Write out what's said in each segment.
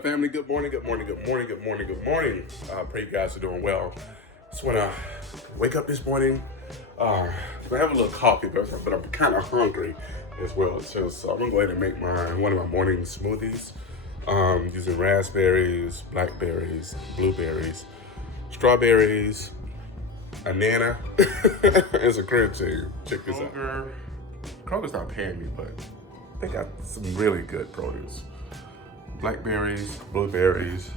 up, family? Good morning, good morning, good morning, good morning, good morning. Pray you guys are doing well. Just want to wake up this morning. I have a little coffee, but I'm kind of hungry as well. So I'm going to go ahead and make one of my morning smoothies using raspberries, blackberries, blueberries, strawberries, a nana, and some cream cheese. Check this out. Kroger's not paying me, but they got some really good produce. Blackberries, blueberries.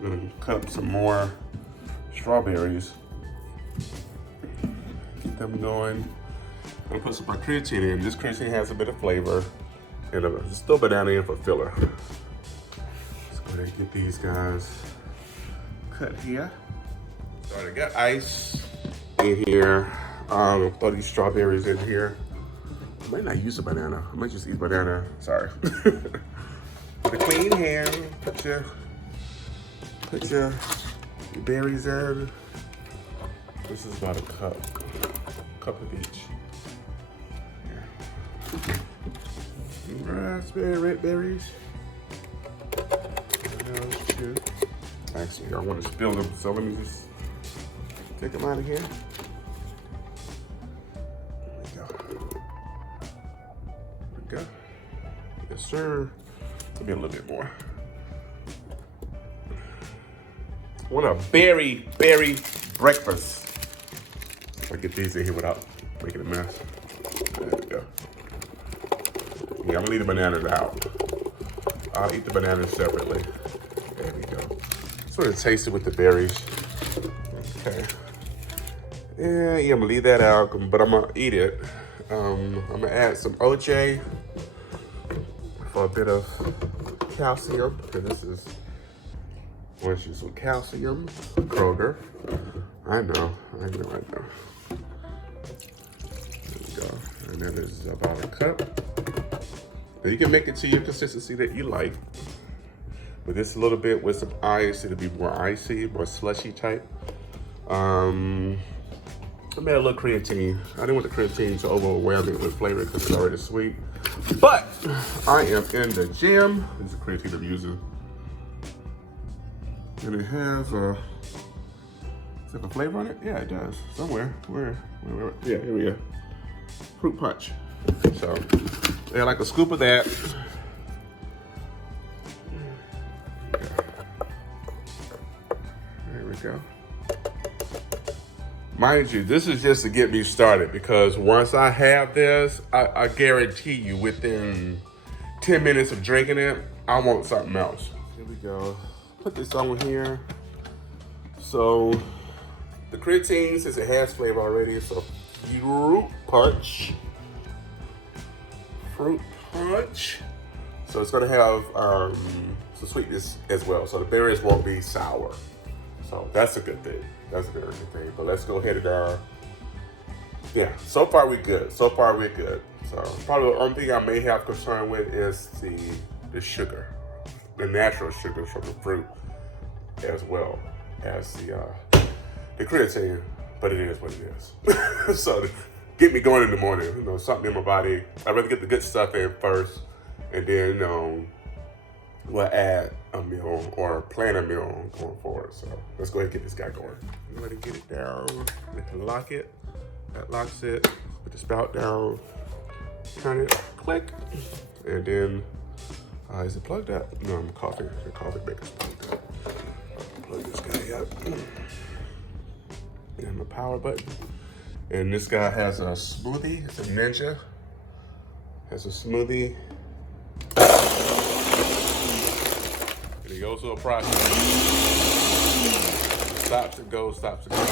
I'm gonna cut up some more strawberries. Get them going. I'm gonna put some cream cheese in. This cream cheese has a bit of flavor, and just throw banana in for filler. Let's go ahead and get these guys cut here. So I got ice in here. Throw these strawberries in here. I might not use a banana. I might just eat banana. Sorry. With a clean hand, put your berries in. This is about a cup of each. Yeah. Raspberry, red berries. Those two. Actually, I want to spill them, so let me just take them out of here. There we go. Yes, sir. Maybe a little bit more. I want a berry breakfast. If I get these in here without making a mess. There we go. Yeah, I'm gonna leave the bananas out. I'll eat the bananas separately. There we go. Sort of taste it with the berries. Okay. Yeah, I'm gonna leave that out, but I'm gonna eat it. I'm gonna add some OJ for a bit of calcium, because this is orange juice with calcium. Kroger. I know. There we go. And that is about a cup. Now you can make it to your consistency that you like. With this a little bit with some ice, it'll be more icy, more slushy type. I made a little creatine. I didn't want the creatine to overwhelm it with flavor because it's already sweet. But I am in the gym. This is the creatine I'm using. And it has a, is it a flavor on it? Yeah, it does. Somewhere. Where? Yeah, here we go. Fruit punch. So, yeah, like a scoop of that. There we go. Mind you, this is just to get me started, because once I have this, I guarantee you within 10 minutes of drinking it, I want something else. Here we go. Put this on here. So the creatine, since it has flavor already, so fruit punch. So it's gonna have some sweetness as well. So the berries won't be sour. So that's a good thing. That's a good thing. But let's go ahead and yeah, so far we're good. So probably the only thing I may have concern with is the sugar, the natural sugar from the fruit, as well as the creatine. But it is what it is. So to get me going in the morning, something in my body. I'd rather get the good stuff in first, and then we'll add a meal or plan a meal going forward. So let's go ahead and get this guy going. I'm gonna get it down. We can lock it. That locks it. Put the spout down. Turn it. Click. And then, is it plugged up? No, I'm coughing. The coffee maker's plugged up. Plug this guy up. And the power button. And this guy has a smoothie. It's a Ninja. Has a smoothie. And he goes through a process. Stops and goes, stops and goes.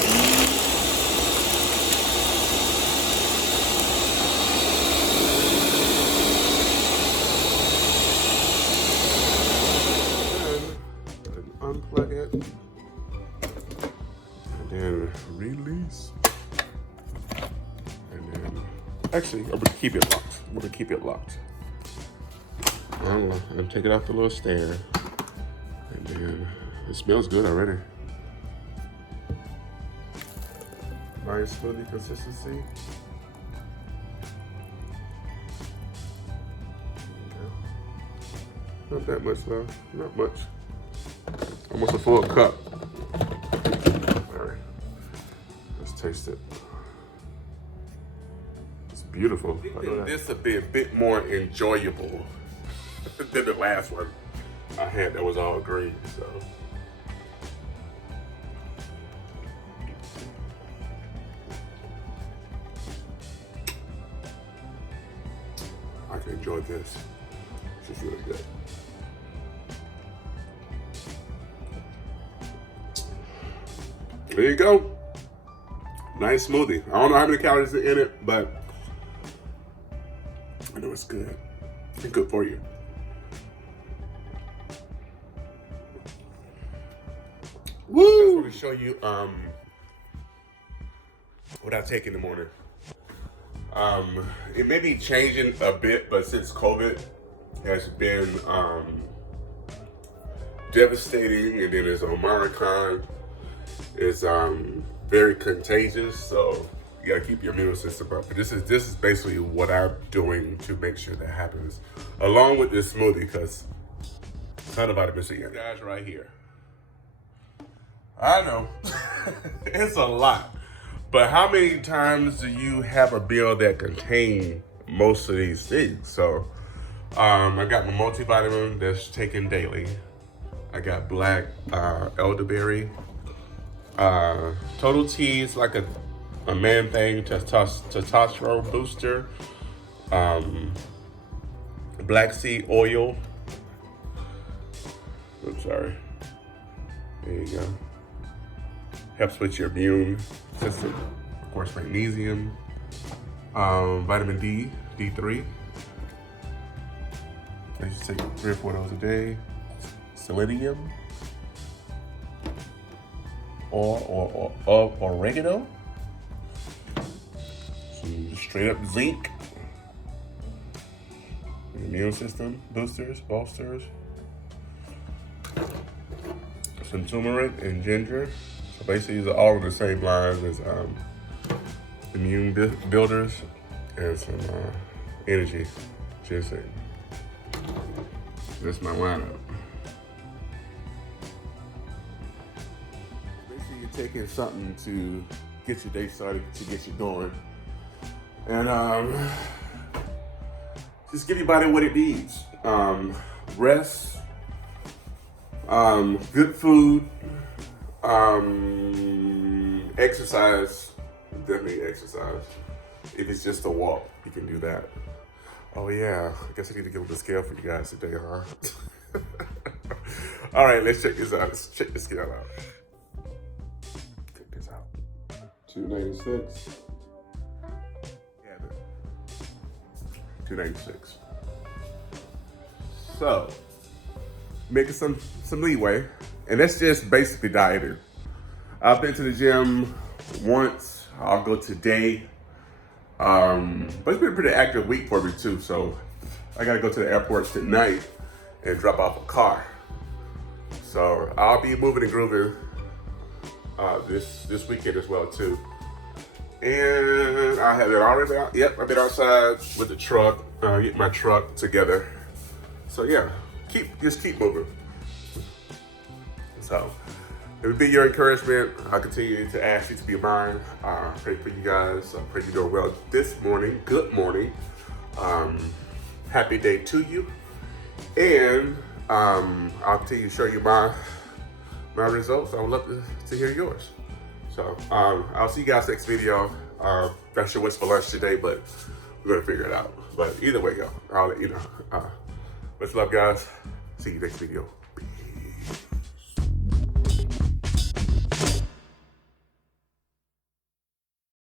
Then unplug it. And then release. And then, actually, I'm gonna keep it locked. I'm gonna take it off the little stand. And then, it smells good already. Nice smoothie consistency. Okay. Not that much left, not much. Almost a full cup. All right, let's taste it. It's beautiful. This will be a bit more enjoyable than the last one I had that was all green, so. I can enjoy this. It's really good. There you go. Nice smoothie. I don't know how many calories are in it, but I know it's good. It's good for you. Woo! I just want to show you what I take in the morning. It may be changing a bit, but since COVID has been devastating, and then there's Omicron, it's very contagious, so you gotta keep your immune system up. But this is basically what I'm doing to make sure that happens, along with this smoothie, because it's not about vitamin C. Guys, right here. I know it's a lot, but how many times do you have a meal that contains most of these things? So I got my multivitamin that's taken daily. I got black elderberry. Total T is like a man thing, testosterone booster. Black seed oil. I'm sorry. There you go. Helps with your immune system. Of course, magnesium. Vitamin D, D3. I used to take 3 or 4 of those a day. Selenium. Or oregano. Some straight up zinc. Immune system boosters, bolsters. Some turmeric and ginger. So basically, these are all of the same lines as immune builders and some energy ginseng. That's my lineup. Basically, you're taking something to get your day started, to get you going, and just give your body what it needs. Rest, good food, exercise, definitely exercise. If it's just a walk, you can do that. Oh yeah, I guess I need to give up the scale for you guys today, huh? All right, let's check this out. Let's check the scale out. Check this out. 296. Yeah, 296. So, making some leeway, and that's just basically dieting. I've been to the gym once. I'll go today. But it's been a pretty active week for me too, so I gotta go to the airport tonight and drop off a car. So I'll be moving and grooving this weekend as well too. And I have it already out. Yep, I've been outside with the truck, get my truck together. So yeah, just keep moving. So it would be your encouragement. I'll continue to ask you to be mine. Pray for you guys. I pray you're doing well this morning. Good morning. Happy day to you. And I'll continue to show you my results. I would love to hear yours. So I'll see you guys next video. Not sure what's for lunch today, but we're gonna figure it out. But either way, y'all, I'll let you know. Much love, guys. See you next video.